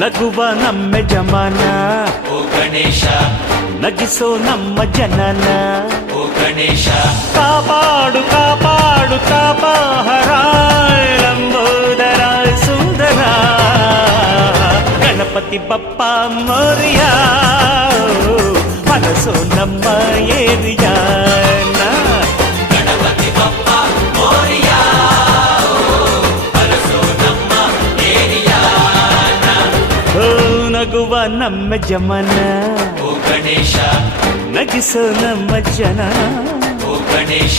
ನಗುವ ನಮ್ಮ ಜಮಾನ ಓ ಗಣೇಶ ನಗಿಸೋ ನಮ್ಮ ಜನನ ಓ ಗಣೇಶ ಕಾಪಾಡು ಕಾಪಾಡು ಕಾಪಾಹರ ಲಂಬೋದರ ಸುಂದರ ಗಣಪತಿ ಬಪ್ಪ ಮೋರಿಯ ಮನಸ್ಸು ನಮ್ಮ ಏರಿಯಾನ ಗಣಪತಿ ಬಪ್ಪ ಮೋರಿಯ ಅರಸೋ ನಮ್ಮ ಏರಿಯಾನ ಓ ನಗುವ ನಮ್ಮ ಜಮನ ಓ ಗಣೇಶ ನಗಿಸೋ ನಮ್ಮ ಜನ ಓ ಗಣೇಶ